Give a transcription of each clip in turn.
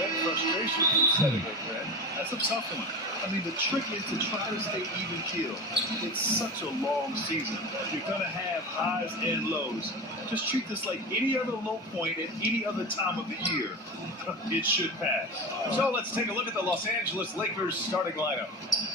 vent frustration from setting it, Brent. That's a tough one. I mean, the trick is to try to stay even keel. It's such a long season. You're going to have highs and lows. Just treat this like any other low point at any other time of the year. It should pass. So let's take a look at the Los Angeles Lakers starting lineup.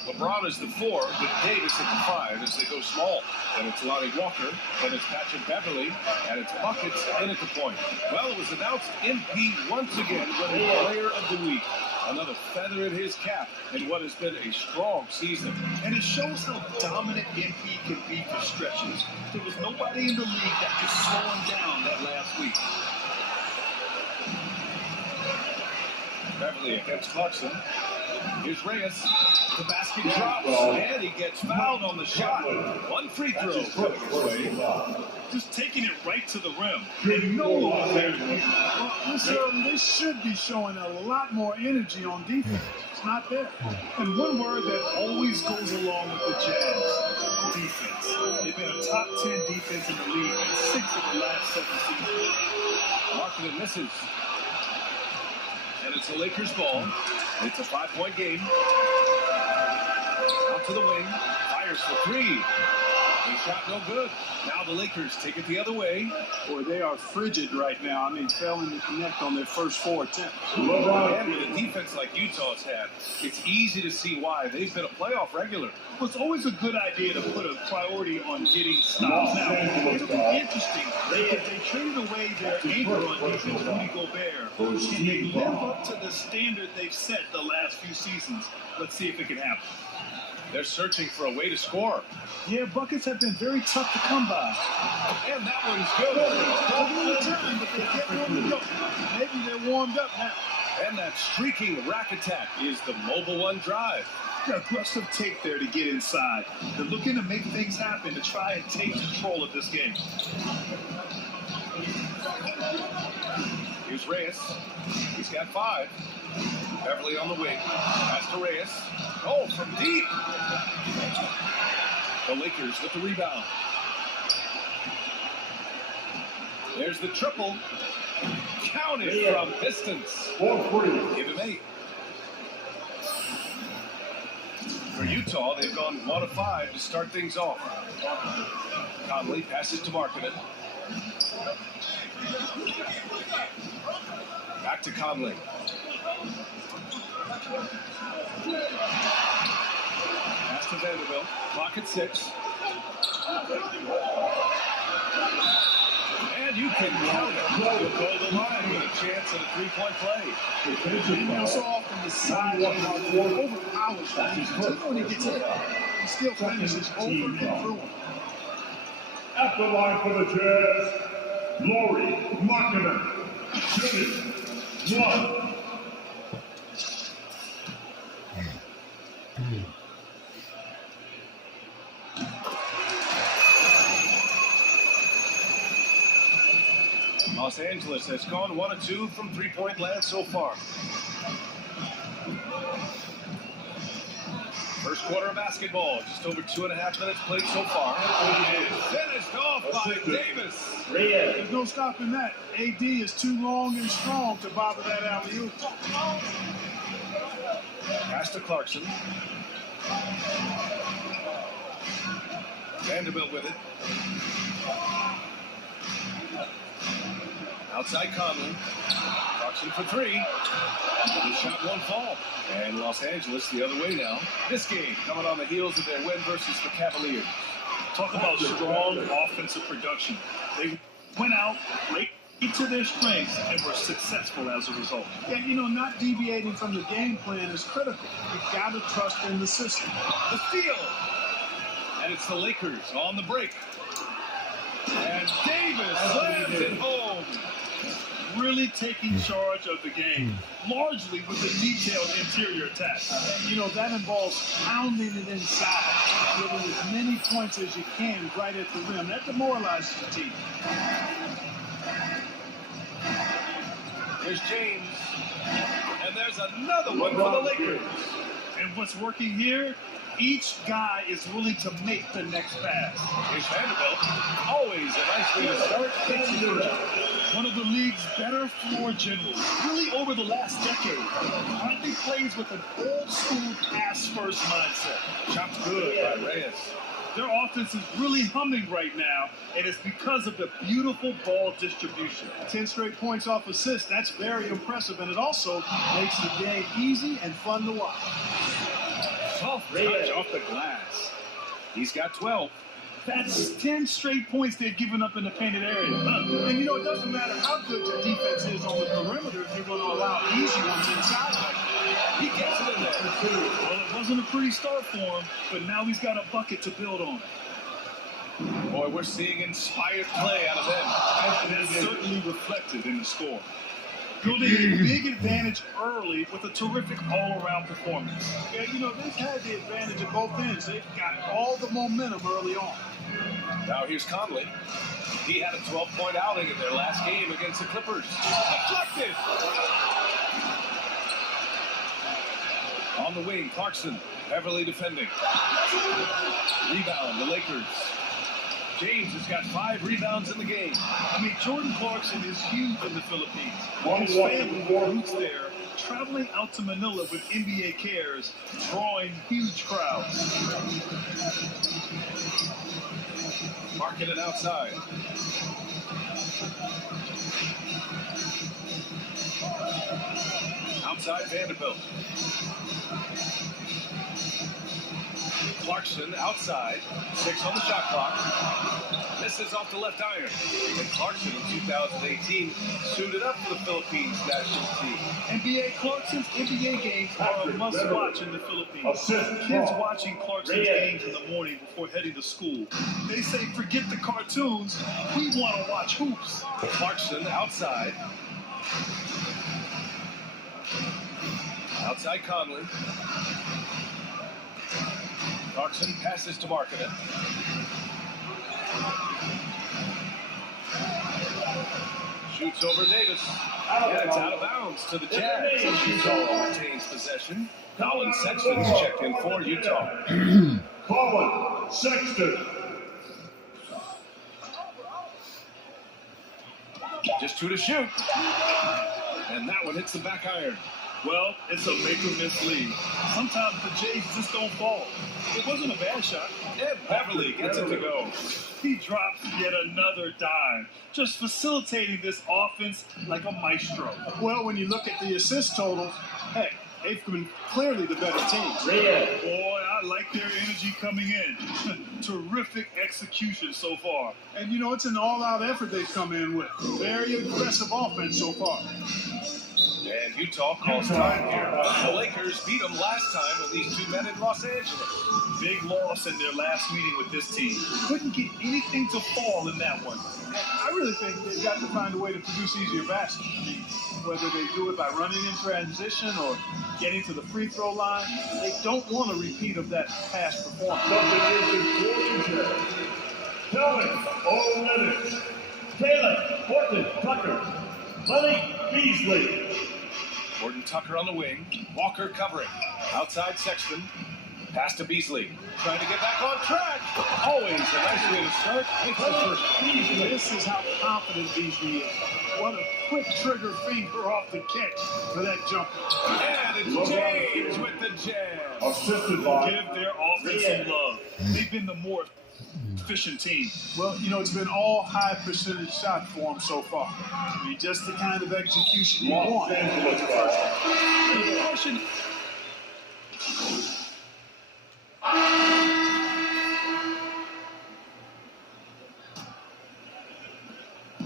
LeBron is the 4, with Davis at the 5 as they go small. Then it's Lonnie Walker, then it's Patrick Beverly, and it's Buckets in at the point. Well, it was announced MP once again winning Player of the Week. Another feather in his cap in what has been a strong season. And it shows how dominant MP can be for stretches. There was nobody in the league that could slow him down that last week. Beverly against Clarkson. Here's Reyes. The basket drops, and he gets fouled on the shot. One free throw coming his way. Just taking it right to the rim. And no one there. Well, listen, they should be showing a lot more energy on defense. It's not there. And one word that always goes along with the Jazz, defense. They've been a top 10 defense in the league in 6 of the last 7 seasons. Marketing misses. And it's the Lakers ball. It's a 5-point game. Out to the wing. Fires for 3. He shot no good. Now the Lakers take it the other way. Boy, they are frigid right now. I mean, failing to connect on their first 4 attempts. And with a defense like Utah's had, it's easy to see why. They've been a playoff regular. Well, it's always a good idea to put a priority on getting stops. Now, it'll be interesting if they traded away their anchor on defense, Rudy Gobert. Can they live up to the standard they've set the last few seasons? Let's see if it can happen. They're searching for a way to score. Yeah, buckets have been very tough to come by. And that one's good. Time, but they get one to go. Maybe they're warmed up now. And that streaking rack attack is the Mobile One drive. Yeah, aggressive take there to get inside. They're looking to make things happen to try and take control of this game. Here's Reyes. He's got 5. Beverly on the wing. Pass to Reyes. Oh, from deep. The Lakers with the rebound. There's the triple. Counted from distance. Give him 8. For Utah, they've gone 1 of 5 to start things off. Conley passes to Markkanen. Back to Conley. Pass to Vanderbilt. Clock at 6. And you can count it. You'll go to the line with a chance at a 3-point play. And so often the sideline overpowers the defense. Even when he gets hit, he still finishes over and through him. At the line for the Jazz, Lauri Markkanen. Shooting 1. Los Angeles has gone 1 of 2 from 3-point land so far. First quarter of basketball, just over 2.5 minutes played so far. And finished off by Davis. There's no stopping that. AD is too long and strong to bother that alley-oop. Pass to Clarkson. Vanderbilt with it. Outside Conley. Clarkson for 3. His shot won't fall. And Los Angeles the other way now. This game coming on the heels of their win versus the Cavaliers. Talk about strong offensive production. They went out, played to their strengths, and were successful as a result. Yeah, you know, not deviating from the game plan is critical. You've got to trust in the system. The steal. And it's the Lakers on the break. And Davis slams it home. Really taking charge of the game, largely with a detailed interior attack. And, you know, that involves pounding it inside, getting as many points as you can right at the rim. That demoralizes the team. Here's James. And And there's another one for the Lakers. And what's working here? Each guy is willing to make the next pass. Here's Vanderbilt. Always a nice way to start. One of the league's better floor generals, really over the last decade. Currently plays with an old-school pass-first mindset. Chopped good by Reyes. Their offense is really humming right now, and it's because of the beautiful ball distribution. 10 straight points off assists. That's very impressive, and it also makes the game easy and fun to watch. Soft touch off the glass. He's got 12. That's 10 straight points they've given up in the painted area. And you know, it doesn't matter how good your defense is on the perimeter if you're going to allow easy ones inside like that. He gets it in there. Well, it wasn't a pretty start for him, but now he's got a bucket to build on. Boy, we're seeing inspired play out of them. And it's certainly reflected in the score. Building a big advantage early with a terrific all-around performance. Yeah, you know, they've had the advantage at both ends. They've got all the momentum early on. Now here's Conley. He had a 12-point outing in their last game against the Clippers. Deflected! On the wing, Clarkson. Beverly defending. Rebound, the Lakers. James has got 5 rebounds in the game. I mean, Jordan Clarkson is huge in the Philippines. His family roots there, traveling out to Manila with NBA cares, drawing huge crowds. Marking it outside. Outside Vanderbilt. Clarkson outside. 6 on the shot clock. Misses off the left iron. And Clarkson in 2018 suited up for the Philippines national team. NBA Clarkson's NBA games are a must-watch in the Philippines. Kids watching Clarkson's games in the morning before heading to school. They say, forget the cartoons, we want to watch hoops. Clarkson outside. Outside Conley. Clarkson passes to Markkanen. Shoots over Davis. Yeah, it's out of bounds to the Jazz. Utah retains possession. Colin Sexton's checked in for Utah. Colin Sexton. Just 2 to shoot. And that one hits the back iron. Well, it's a make-or-miss league. Sometimes the Jays just don't fall. It wasn't a bad shot. Ed Beverly gets it to go. He drops yet another dime, just facilitating this offense like a maestro. Well, when you look at the assist total, hey, they've been clearly the better team. Boy, I like their energy coming in. Terrific execution so far. And you know, it's an all-out effort they've come in with. Very aggressive offense so far. And Utah calls time here. The Lakers beat them last time with these 2 men in Los Angeles. Big loss in their last meeting with this team. Couldn't get anything to fall in that one. And I really think they've got to find a way to produce easier baskets. I mean, whether they do it by running in transition or getting to the free throw line, they don't want a repeat of that past performance. Kelvin Olynyk. Caleb Horton Tucker. Lenny Beasley. Gordon Tucker on the wing. Walker covering. Outside Sexton. Pass to Beasley. Trying to get back on track. Always a nice way to start. This is how confident Beasley is. What a quick trigger finger off the catch for that jumper. And it's James with the jam. Assisted by. Give their offense some love. They've been the more efficient team. Well, you know, it's been all high percentage shots for him so far. I mean, just the kind of execution you want. The question.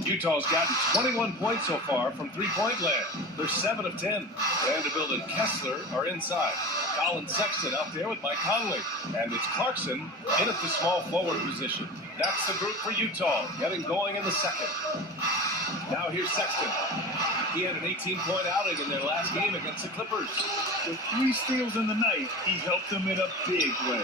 Utah's gotten 21 points so far from 3-point land. They're 7 of 10. Vanderbilt and Kessler are inside. Colin Sexton out there with Mike Conley. And it's Clarkson in at the small forward position. That's the group for Utah, getting going in the second. Now here's Sexton. He had an 18-point outing in their last game against the Clippers. With 3 steals in the night, he helped them in a big way.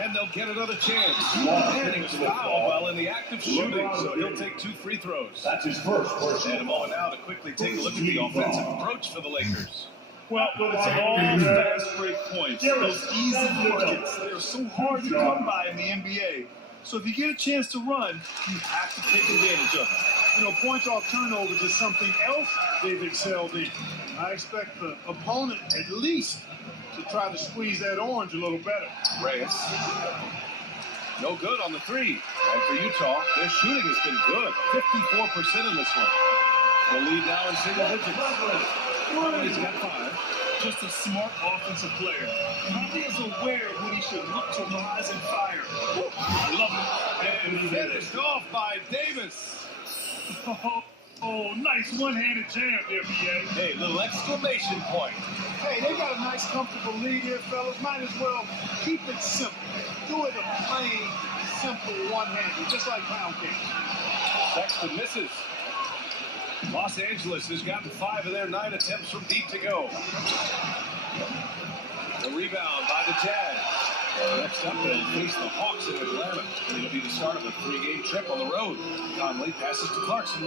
And they'll get another chance. Manning's fouled while in the act of shooting, so he'll take 2 free throws. That's his first. And a moment now to quickly take a look at the offensive approach for the Lakers. Well, it's all fast break points. Those easy buckets, they're so hard to come by in the NBA. So if you get a chance to run, you have to take advantage of it. You know, points off turnovers is something else they've excelled in. I expect the opponent at least to try to squeeze that orange a little better. Reyes. No good on the 3. And for Utah, their shooting has been good. 54% in this one. The lead now in single digits. He's got 5. Just a smart offensive player. Probably is aware of when he should look to rise and fire. I love it. And finished off by Davis. Oh, nice one-handed jam there, BA. Hey, little exclamation point. Hey, they got a nice, comfortable lead here, fellas. Might as well keep it simple. Do it a plain, simple one-handed, just like pound cake. Sexton misses. Los Angeles has gotten 5 of their 9 attempts from deep to go. The rebound by the Jazz. Next up, they'll face the Hawks in Atlanta. It'll be the start of a 3-game trip on the road. Conley passes to Clarkson.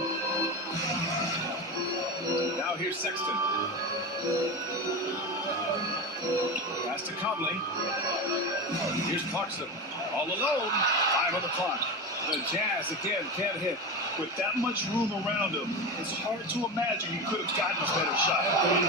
Now here's Sexton. Pass to Conley. Here's Clarkson. All alone. 5 on the clock. The Jazz again can't hit. With that much room around him, it's hard to imagine he could have gotten a better shot.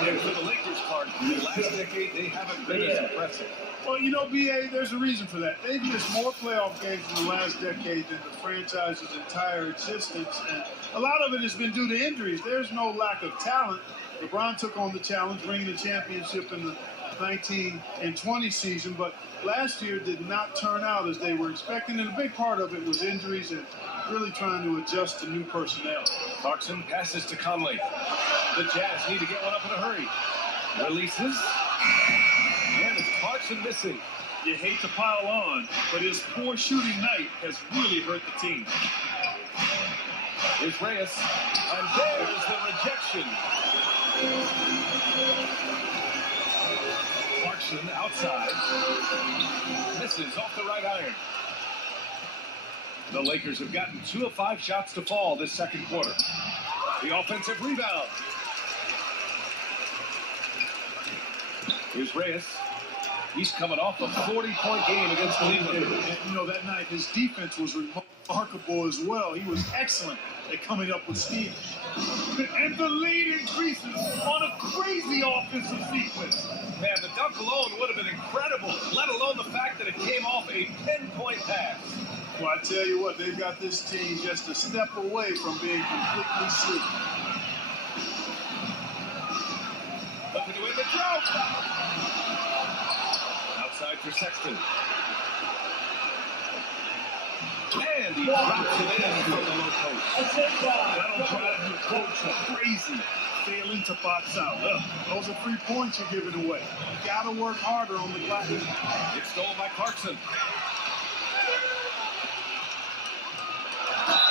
And for the Lakers' part, in the last decade, they haven't been as impressive. Well, you know, BA, there's a reason for that. They've missed more playoff games in the last decade than the franchise's entire existence, and a lot of it has been due to injuries. There's no lack of talent. LeBron took on the challenge, bringing the championship in the 19 and 20 season, but last year did not turn out as they were expecting, and a big part of it was injuries and really trying to adjust to new personnel. Clarkson passes to Conley. The Jazz need to get one up in a hurry. Releases. And it's Clarkson missing. You hate to pile on, but his poor shooting night has really hurt the team. Here's Reyes. And there's the rejection. Clarkson outside. Misses off the right iron. The Lakers have gotten 2 of 5 shots to fall this second quarter. The offensive rebound. Here's Reyes. He's coming off a 40-point game against Cleveland. And, you know, that night his defense was remarkable as well. He was excellent at coming up with steals. And the lead increases on a crazy offensive sequence. Man, the dunk alone would have been incredible, let alone the fact that it came off a 10-point pass. Well, I tell you what, they've got this team just a step away from being completely sleep. Looking to win the drought. Outside for Sexton. And he drops it in from the low post. That'll drive your coach crazy, failing to box out. Those are 3 points you're giving away. You got to work harder on the glass. It's stolen by Clarkson.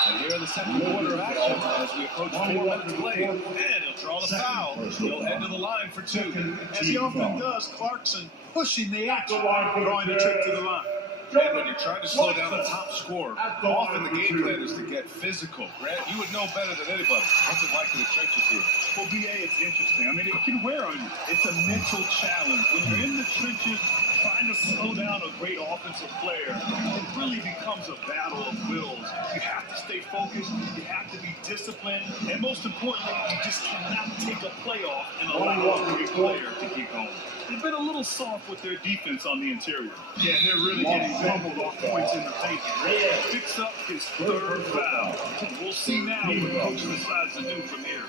And here in the second quarter of action, as we approach 4 minutes play, and he'll draw the foul. He'll head to the line for 2. As he often does, Clarkson pushing the action, drawing the trip to the line. And when you're trying to slow down the top scorer, often the game plan is to get physical. Grant, you would know better than anybody. What's it like in the trenches here? Well, BA, it's interesting. I mean, it can wear on you. It's a mental challenge. When you're in the trenches, trying to slow down a great offensive player, it really becomes a battle of wills. You have to stay focused, you have to be disciplined, and most importantly, you just cannot take a play off and allow a great player to keep going. They've been a little soft with their defense on the interior. Yeah, and they're really getting fumbled off points in the paint. Reyes picks up his 3rd foul. We'll see now what the coach decides to do from here.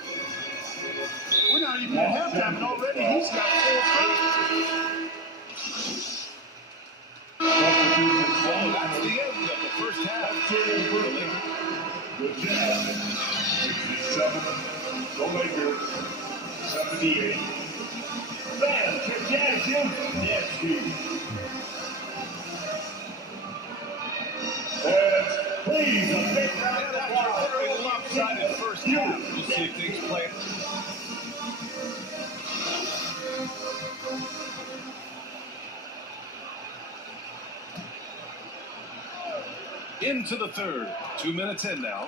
We're not even at halftime, and already he's got 4 fouls. Oh, that's the end of the first half. The Jazz, 67. The Lakers, 78. Fans, your Jazz next year. Fans, please, a big round of After applause. a very lopsided first half, we'll see if things play out. into the third. 2 minutes in now.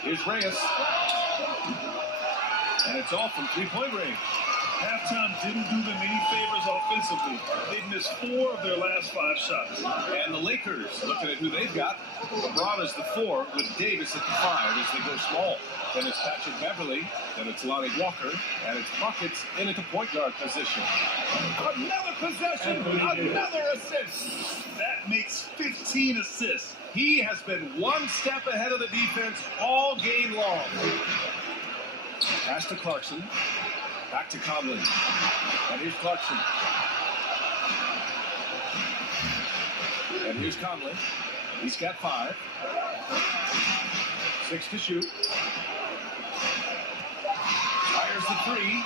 Here's Reyes. And it's off from three-point range. Halftime didn't do them any favors offensively. They've missed 4 of their last 5 shots. And the Lakers, looking at who they've got. LeBron is the 4 with Davis at the 5 as they go small. Then it's Patrick Beverly, then it's Lonnie Walker, and it's Buckets in at the point guard position. Another possession, another assist. That makes 15 assists. He has been one step ahead of the defense all game long. Pass to Clarkson. Back to Conley. And here's Clarkson. And here's Conley. He's got 5. 6 to shoot. Fires the 3.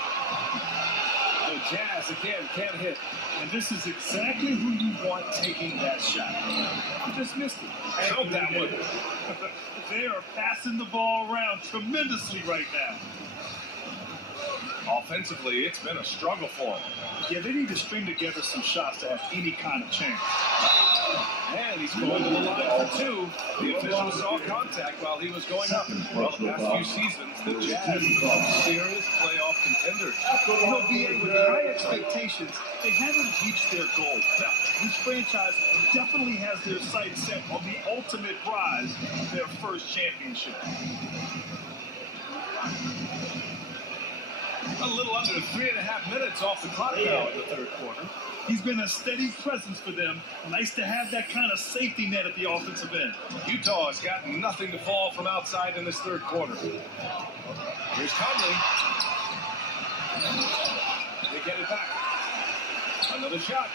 The Jazz again can't hit. And this is exactly who you want taking that shot. You just missed it. Count that one. They are passing the ball around tremendously right now. Offensively, it's been a struggle for him. Yeah, they need to string together some shots to have any kind of chance. And he's going to the line for 2. The official saw contact while he was going up. Well, the past few seasons, the Jazz have become serious playoff contenders. You know, BA, with high expectations, they haven't reached their goal. Now, this franchise definitely has their sights set on the ultimate prize, their first championship. A little under 3.5 minutes off the clock now in the third quarter. He's been a steady presence for them. Nice to have that kind of safety net at the offensive end. Utah has got nothing to fall from outside in this third quarter. Here's Conley. They get it back. Another shot.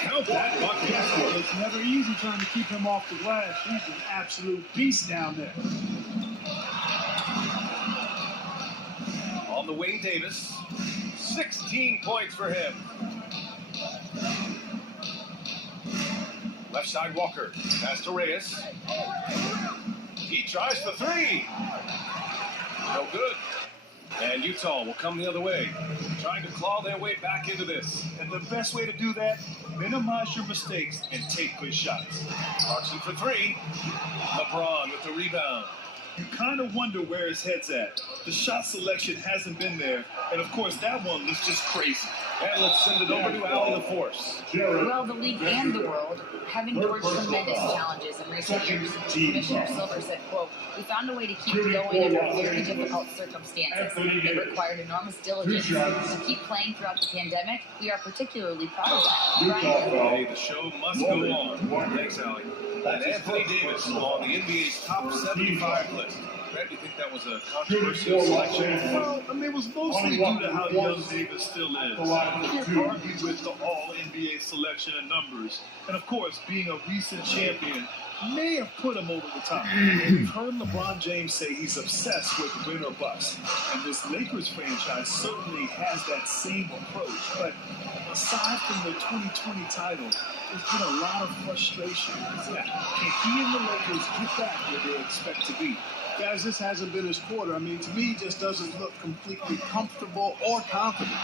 Count that bucket. It's never easy trying to keep him off the glass. He's an absolute beast down there. On the wing, Davis. 16 points for him. Left side, Walker. Pass to Reyes. He tries for 3. No good. And Utah will come the other way, trying to claw their way back into this. And the best way to do that, minimize your mistakes and take good shots. Clarkson for 3. LeBron with the rebound. You kind of wonder where his head's at. The shot selection hasn't been there. And, of course, that one was just crazy. And let's send it over to Al LaForce. Well, the league and the world have endured tremendous challenges in recent years. Commissioner Silver said, quote, "We found a way to keep going under very difficult circumstances. It required enormous diligence. To keep playing throughout the pandemic, we are particularly proud of that." Hey, the show must go on. Thanks, Allie. And Anthony Davis on the NBA's top 75 list. Brad, do you think that was a controversial selection? Well, I mean, it was mostly due to how young Davis still is. You can't argue with the all-NBA selection and numbers. And, of course, being a recent champion may have put him over the top. We've heard LeBron James say he's obsessed with win or bust. And this Lakers franchise certainly has that same approach. But aside from the 2020 title, there's been a lot of frustration. Can he and the Lakers get back where they expect to be? Guys, this hasn't been his quarter. I mean, to me, he just doesn't look completely comfortable or confident.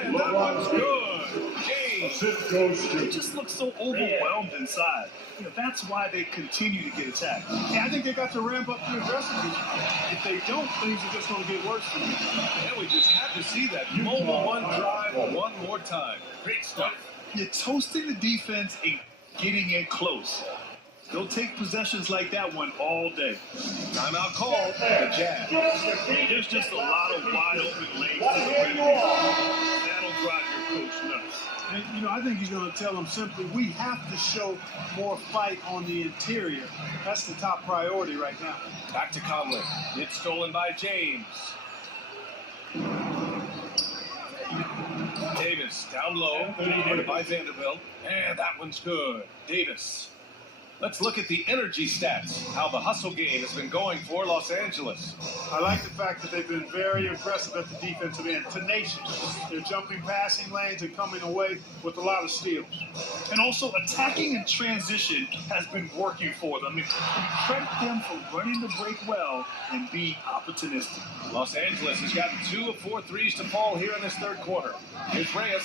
And that one's good. James. They just look so overwhelmed inside. You know, that's why they continue to get attacked. Yeah, I think they got to ramp up the aggressiveness. If they don't, things are just going to get worse for them. And we just have to see that mobile one drive one more time. Great stuff. You're toasting the defense and getting in close. They'll take possessions like that one all day. Timeout called. The Jazz. There's just a lot of wide open lanes. That'll drive your coach nuts. And, you know, I think he's going to tell them simply, we have to show more fight on the interior. That's the top priority right now. Back to Conley. It's stolen by James. Davis down low. Guarded by Vanderbilt. And that one's good. Davis. Let's look at the energy stats, how the hustle game has been going for Los Angeles. I like the fact that they've been very aggressive at the defensive end, tenacious. They're jumping passing lanes and coming away with a lot of steals. And also, attacking in transition has been working for them. I mean, we credit them for running the break well and being opportunistic. Los Angeles has gotten 2 of 4 threes to fall here in this third quarter. Here's Reyes.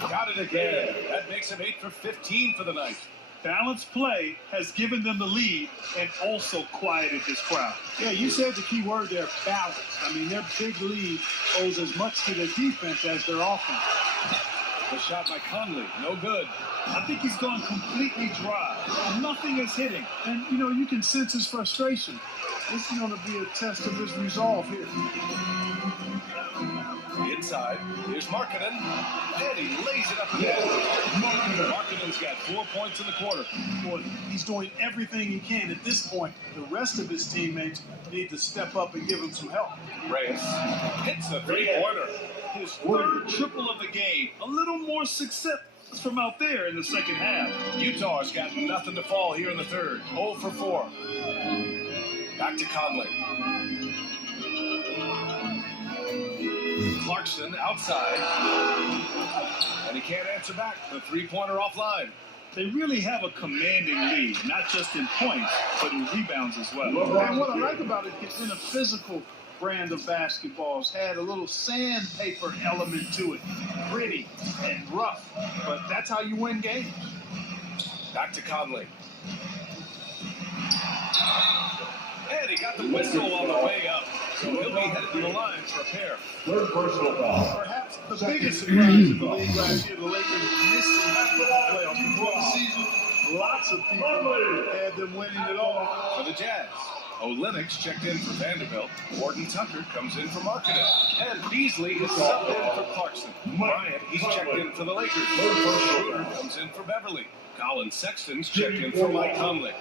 Got it again. That makes him 8 for 15 for the night. Balanced play has given them the lead and also quieted this crowd. Yeah, you said the key word there, balance. I mean, their big lead owes as much to their defense as their offense. The shot by Conley, no good. I think he's gone completely dry. Nothing is hitting. And, you know, you can sense his frustration. This is going to be a test of his resolve here. Inside, here's Markkanen, and he lays it up and in. Markkanen's got 4 points in the quarter. Boy, he's doing everything he can at this point. The rest of his teammates need to step up and give him some help. Reyes hits a three-pointer. His third triple of the game. A little more success from out there in the second half. Utah's got nothing to fall here in the third. 0 for 4. Back to Conley. Clarkson outside. And he can't answer back. The three-pointer offline. They really have a commanding lead, not just in points, but in rebounds as well. And what I like about it, it's in a physical brand of basketball. It's had a little sandpaper element to it. Gritty and rough. But that's how you win games. Back to Conley. And he got the whistle on the way up. So he'll be headed to the line for a pair. Third personal foul. Perhaps the biggest surprise in the league last year, the Lakers missing the playoffs before the season. Lots of people had them winning it all. For the Jazz, Olynyk checked in for Vanderbilt. Gordon Tucker comes in for Markkanen. And Beasley is subbed in for Clarkson. Bryant, he's checked in for the Lakers. Schroeder comes in for Beverly. Colin Sexton's checked in for Mike Conley.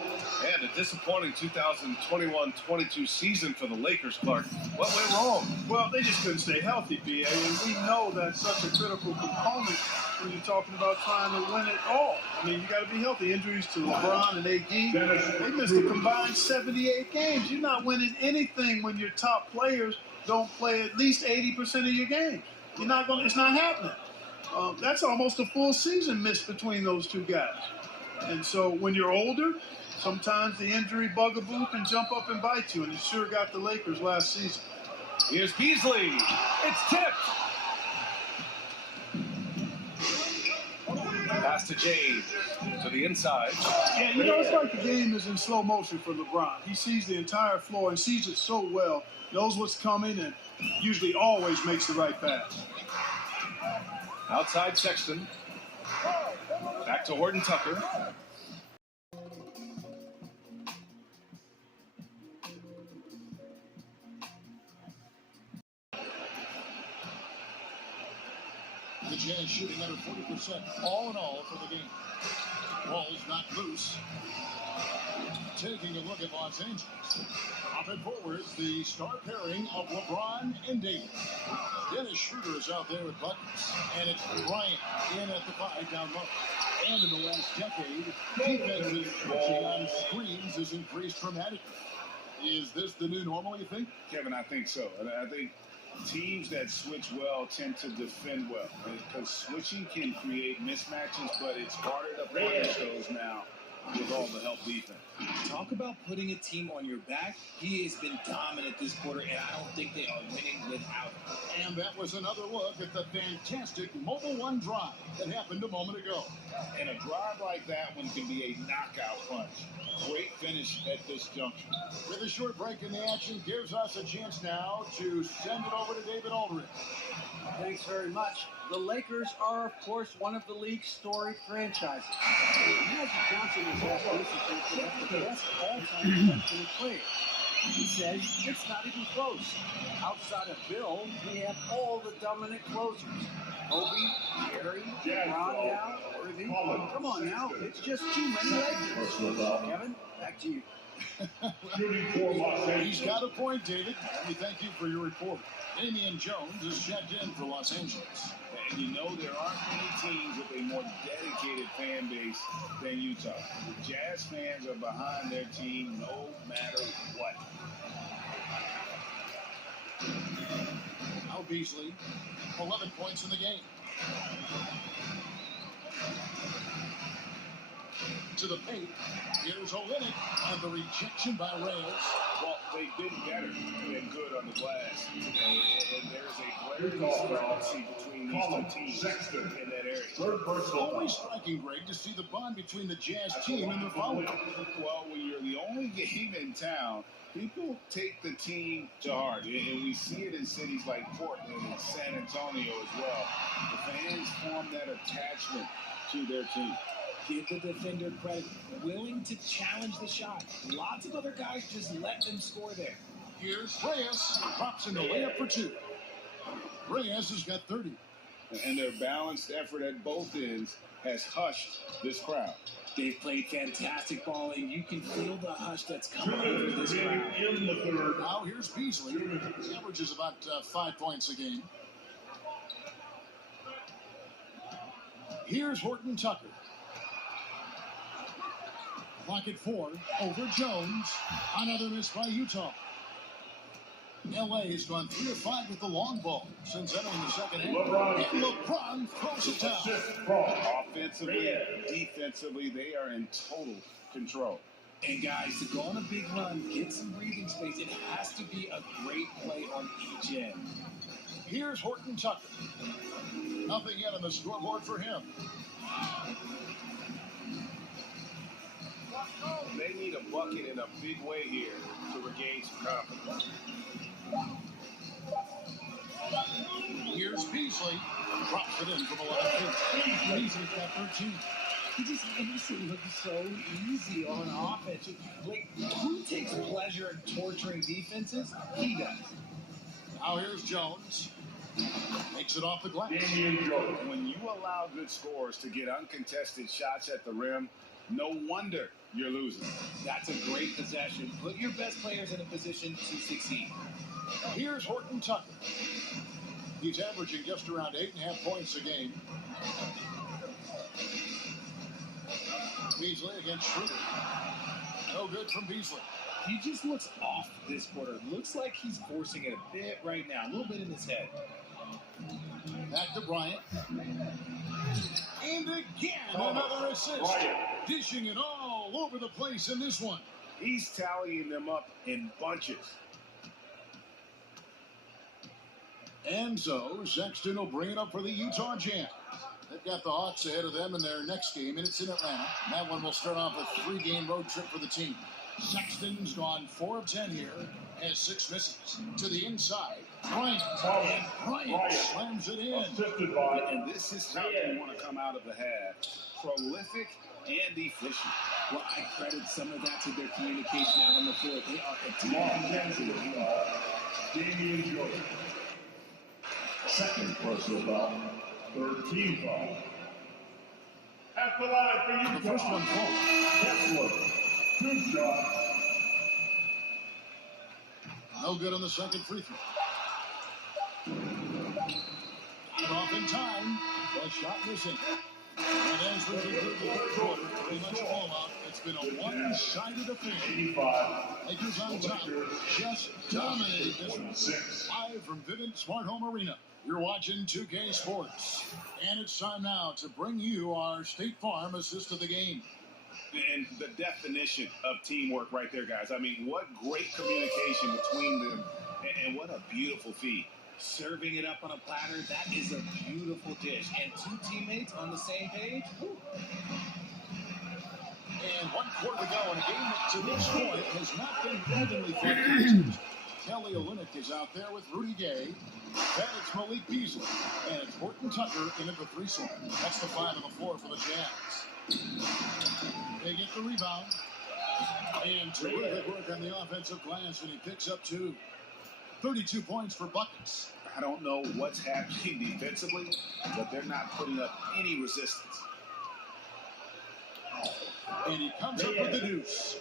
And a disappointing 2021-22 season for the Lakers, Clark. What went wrong? Well, they just couldn't stay healthy, B.A., and we know that's such a critical component when you're talking about trying to win it all. I mean, you got to be healthy. Injuries to LeBron and AD, they missed a combined 78 games. You're not winning anything when your top players don't play at least 80% of your games. You're not going. It's not happening. That's almost a full season missed between those two guys. And so when you're older, sometimes the injury bugaboo can jump up and bite you, and it sure got the Lakers last season. Here's Beasley. It's tipped. Pass to James. To the inside. Yeah, you know, it's like the game is in slow motion for LeBron. He sees the entire floor and sees it so well, knows what's coming, and usually always makes the right pass. Outside Sexton. Back to Horton Tucker. The Jazz shooting under 40% all in all for the game. Ball's not loose. Taking a look at Los Angeles. Popping forwards, the star pairing of LeBron and Davis. Dennis Schroeder is out there with buckets. And it's Bryant in at the 5 down low. And in the last decade, defensive switching on screens has increased dramatically. Is this the new normal, you think? Kevin, I think so. And I think teams that switch well tend to defend well. Because switching can create mismatches, but it's harder to punish those now with all the help defense. Talk about putting a team on your back. He has been dominant this quarter, and I don't think they are winning without him. And that was another look at the fantastic Mobile One drive that happened a moment ago. And a drive like that one can be a knockout punch. Great finish at this juncture. With a short break in the action, gives us a chance now to send it over to David Aldridge. Thanks very much. The Lakers are, of course, one of the league's storied franchises. Magic Johnson was asked recently to have the best all-time defensive players. He says it's not even close. Outside of Bill, we have all the dominant closers. Kobe, Jerry, Ron now, Irving. Come on now, it's just too many Lakers. Kevin, back to you. Shooting for Los Angeles. He's got a point, David. And we thank you for your report. Damian Jones is checked in for Los Angeles. And you know there aren't many teams with a more dedicated fan base than Utah. The Jazz fans are behind their team no matter what. Now Beasley, 11 points in the game. To the paint. Here's Olynyk, and the rejection by Reyes. Well, they've been better than good on the glass. And there's a glaring discrepancy between these two teams in that area. Third personal Always foul. striking, Greg, to see the bond between the Jazz team and their following. Well, when you're the only game in town, people take the team to heart. And we see it in cities like Portland and San Antonio as well. The fans form that attachment to their team. Give the defender credit. Willing to challenge the shot. Lots of other guys just let them score there. Here's Reyes. Drops in the layup for two. Reyes has got 30. And their balanced effort at both ends has hushed this crowd. They've played fantastic ball, and you can feel the hush that's coming over this crowd. In the third. Now here's Beasley. He averages about 5 points a game. Here's Horton Tucker. Clock at 4 over Jones. Another miss by Utah. LA has gone 3 of 5 with the long ball since entering the second half. And LeBron throws it down. Assist from Offensively, defensively, they are in total control. And guys, to go on a big run, get some breathing space, it has to be a great play on each end. Here's Horton Tucker. Nothing yet on the scoreboard for him. They need a bucket in a big way here to regain some confidence. Here's Beasley. Drops it in from 11 feet. Beasley's got 13. He just makes it look so easy on offense. Like, who takes pleasure in torturing defenses? He does. Now here's Jones. Makes it off the glass. Damian Jones. When you allow good scorers to get uncontested shots at the rim, no wonder you're losing. That's a great possession. Put your best players in a position to succeed. Here's Horton Tucker. He's averaging just around 8.5 points a game. Beasley against Schroeder. No good from Beasley. He just looks off this quarter. Looks like he's forcing it a bit right now. A little bit in his head. Back to Bryant. And again, another assist. Bryant. Dishing it all over the place in this one. He's tallying them up in bunches. And so, Sexton will bring it up for the Utah Jazz. They've got the Hawks ahead of them in their next game, and it's in Atlanta. And that one will start off a 3-game road trip for the team. Sexton's gone 4 of 10 here, has 6 misses. To the inside, Bryant. And Bryant slams it in. Assisted by. And this is how you want to come out of the half. Prolific and efficient. Well, I credit some of that to their communication out on the floor. They are a team. Los Angeles. Damian Jones. Second personal foul. Third team foul. At the line for Utah. The first one falls. Kessler. 2 shots. No good on the second free throw. Not off in time. The shot missing. And as we conclude the third quarter, pretty much all out, it's been a one-sided affair. 85. Lakers on top, just dominated this one. 26. Live from Vivint Smart Home Arena, you're watching 2K Sports. And it's time now to bring you our State Farm assist of the game. And the definition of teamwork right there, guys. I mean, what great communication between them, and what a beautiful feed. Serving it up on a platter, that is a beautiful dish. And 2 teammates on the same page. Ooh. And 1 quarter to go in a game that to this point has not been evenly fought. Kelly Olynyk is out there with Rudy Gay. Then it's Malik Beasley. And it's Horton Tucker in at the 3 slot. That's the 5 on the floor for the Jazz. They get the rebound. And terrific work on the offensive glass, and he picks up 2. 32 points for buckets. I don't know what's happening defensively, but they're not putting up any resistance. And he comes up with the deuce.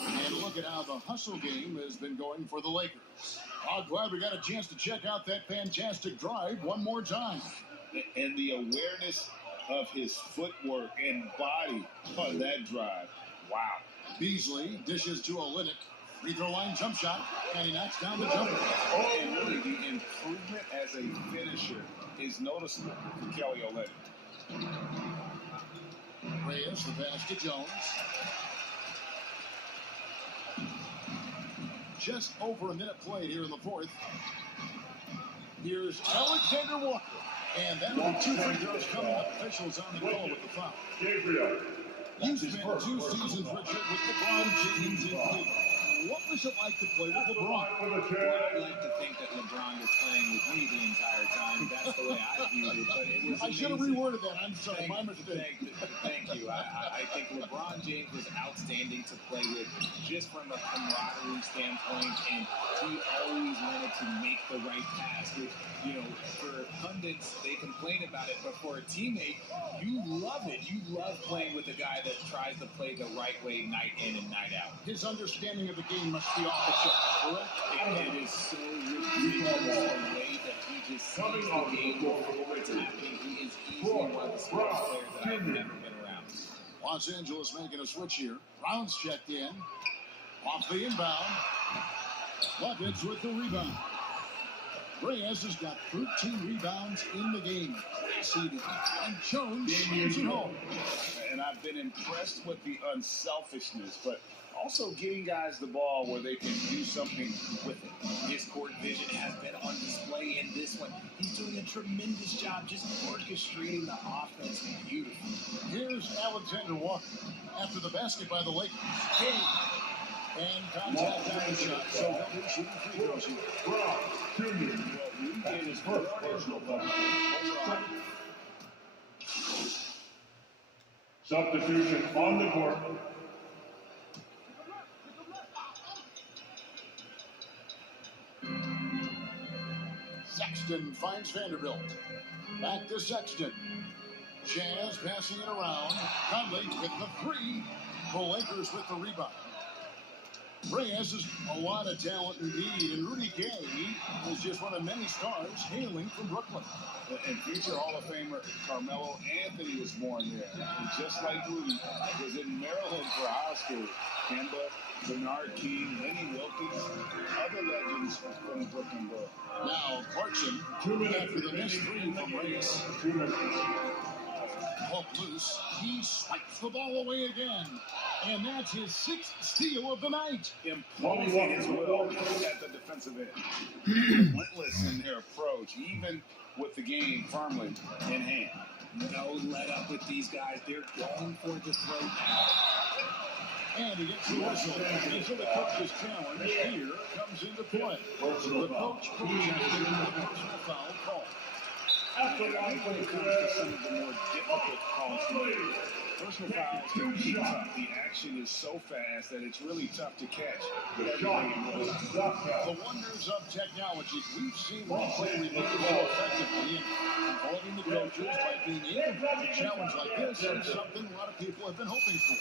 And look at how the hustle game has been going for the Lakers. I'm glad we got a chance to check out that fantastic drive one more time. And the awareness of his footwork and body on that drive. Wow. Beasley dishes to Olynyk. Free throw line jump shot, and he knocks down the jumper. And really, the improvement as a finisher is noticeable for Kelly Olynyk. Reyes, the pass to Jones. Just over a minute played here in the fourth. Here's Alexander Walker. And that'll be 2 free throws coming up. Officials on the call with the foul. Gabriel. You spent 2 seasons, Richard, with LeBron James in Cleveland. What was it like to play with LeBron? Well, I'd like to think that LeBron was playing with me the entire time. That's the way I viewed it. But it was I should have amazing. reworded that. I'm sorry. My mistake. Thank you. I think LeBron James was outstanding to play with just from a camaraderie standpoint, and he always wanted to make the right pass. Which, you know, for pundits, they complain about it, but for a teammate, you love it. You love playing with a guy that tries to play the right way night in and night out. His understanding of the game must be off the chart, correct? It is so ridiculous the way that he just sees the game before it's happening. He is easily one of the smartest players that I've ever been around. Los Angeles making a switch here. Brown's checked in. Off the inbound. Buckets with the rebound. Reyes has got 13 rebounds in the game. Seated. And Jones shoots it home. And I've been impressed with the unselfishness, but also getting guys the ball where they can do something with it. His court vision has been on display in this one. He's doing a tremendous job just orchestrating the offense beautifully. Here's Alexander Walker after the basket by the Lakers. And contact on the shot. So he'll be shooting free throws here. Brown Jr. Well, his first personal foul. Substitution on the court. Sexton finds Vanderbilt. Back to Sexton. Jazz passing it around. Conley with the 3. The Lakers with the rebound. Reyes has a lot of talent indeed, and Rudy Gay is just one of many stars hailing from Brooklyn. And future Hall of Famer Carmelo Anthony was born there. And just like Rudy, was in Maryland for high school. Kemba, Bernard King, Lenny Wilkins, other legends from the Brooklyn Borough. Now Clarkson, 2 minutes after the missed 3 from Reyes. 2 minutes. Pulled loose. He swipes the ball away again. And that's his 6th steal of the night. Imposing as well at the defensive end. Relentless in their approach, even with the game firmly in hand. No let up with these guys. They're going for the throw now. And he gets the whistle. And so the coach's challenge here comes into play. The coach protested the personal foul call. I think when it comes to some of the more difficult calls to make, personal fouls can be tough. The action is so fast that it's really tough to catch everything in real time. The wonders of technology. We've seen them play release so effectively, and involving the coaches by being able to have a challenge like this is something a lot of people have been hoping for.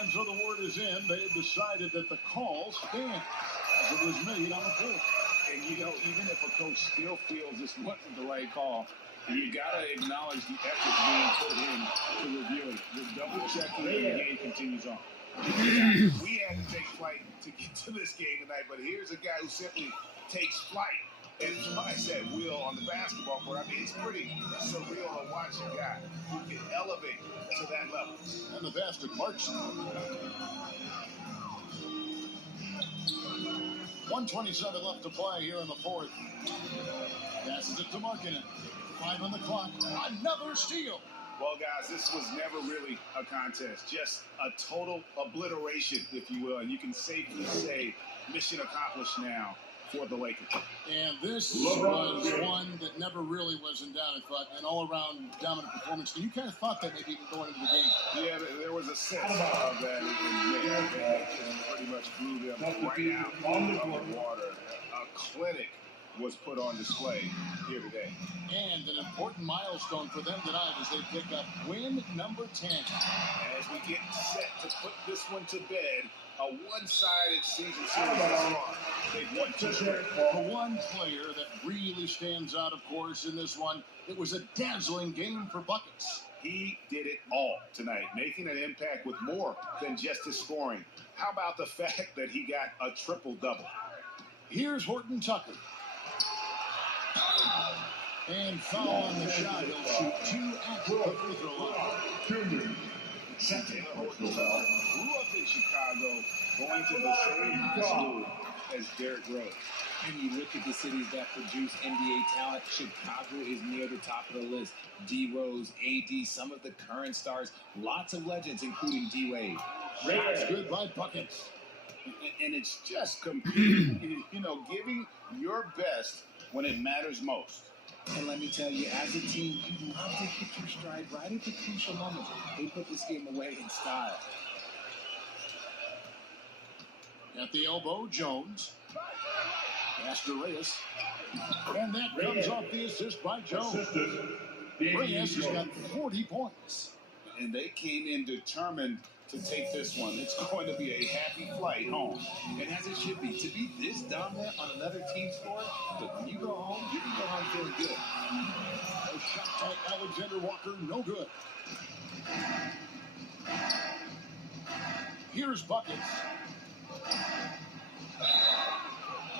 And so the word is in. They have decided that the call stands as it was made on the court. And you know, even if a coach still feels this wasn't the right call, you gotta acknowledge the effort being put in to review it. Just double checking and the game continues on. We had to take flight to get to this game tonight, but here's a guy who simply takes flight and flies at will on the basketball court. I mean, it's pretty surreal to watch a guy who can elevate to that level. And the pass to Clarkson. 1:27 left to play here in the fourth. Passes it to Markkanen. 5 on the clock. Another steal. Well, guys, this was never really a contest. Just a total obliteration, if you will. And you can safely say mission accomplished now for the Lakers. And this was one that never really was in doubt, I thought. An all-around dominant performance. And you kind of thought that maybe even going into the game. Yeah, there was a sense of that. And pretty much blew them right out of the water. A clinic was put on display here today. And an important milestone for them tonight as they pick up win number 10. As we get set to put this one to bed, a one-sided season series thus far. They've won 2 straight. The one player that really stands out, of course, in this one, it was a dazzling game for buckets. He did it all tonight, making an impact with more than just his scoring. How about the fact that he got a triple-double? Here's Horton Tucker. And foul on the shot. He'll shoot 2 at the free throw line. Taylor Horton Tucker grew up in Chicago, going to the same high school as Derrick Rose. And you look at the cities that produce NBA talent, Chicago is near the top of the list. D. Rose, AD, some of the current stars, lots of legends, including D. Wade. Shots good by buckets. And it's just competing, giving your best when it matters most. And let me tell you, as a team, you love to hit your stride right at the crucial moments. They put this game away in style. At the elbow, Jones. Pass to Reyes. And that comes off the assist by Jones. Reyes has got 40 points. And they came in determined to take this one. It's going to be a happy flight home. And as it should be, to be this dominant on another team's score, but when you go home, you can go home feeling good. A shot by Alexander Walker, no good. Here's buckets.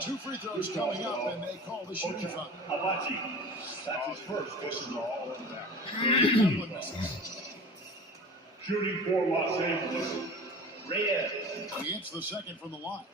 2 free throws coming up, and they call the shooting foul. Abachi. That's his first personal. Shooting for Los Angeles. Reyes. He hits the second from the line.